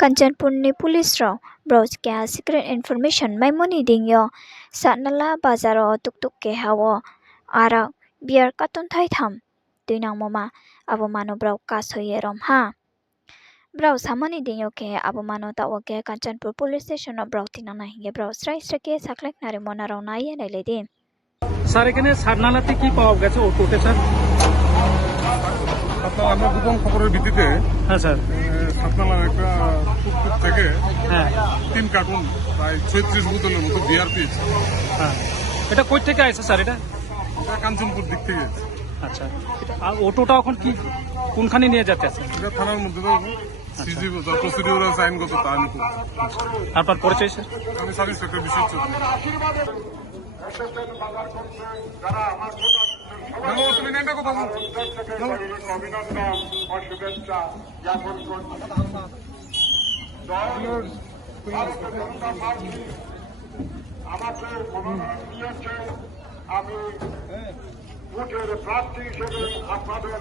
Kanchanpurni police raw broadcast secret information maimoni dingyo satnala bazaro tuktuk ke hawo arak biar katon thai tham tuinang moma abo mano brau kasoye rom ha brau samani dingyo ke abo mano tawo ke Kanchanpur police station of brau tinana hinge brau srai srake saklek nare mona raw na ye nailedi sir এখানে সারনালাতে কি পাওয়া গেছে ও টোটে sir? আপনার আমরা গোপন খবরের ভিত্তিতে হ্যাঁ স্যার। সাতনালার একটা টুকটুক থেকে হ্যাঁ 3 কার্টুন প্রায় 36 বোতলের মতো বিয়ার পেয়েছি। হ্যাঁ, এটা কই থেকে আসছে স্যার? এটা এটা কাঞ্চনপুর দিক থেকে এসেছে। আচ্ছা, আর অটোটা এখন কি কোনখানে নিয়ে যাচ্ছে স্যার? এটা থানার মধ্যে তো সিজি প্রসিডিউরাল আইনগত তা আমি করছি। তারপর পরিচয় স্যার? আমি sub inspector Biswajit Chowdhury. Hello, তুমি নামটা কথা বলো। অভিনন্দন ও শুভেচ্ছা জ্ঞাপন করছি। আমাকে মনোনয়ন দিয়েছে, আমি ভোটের প্রার্থী হিসেবে আপনাদের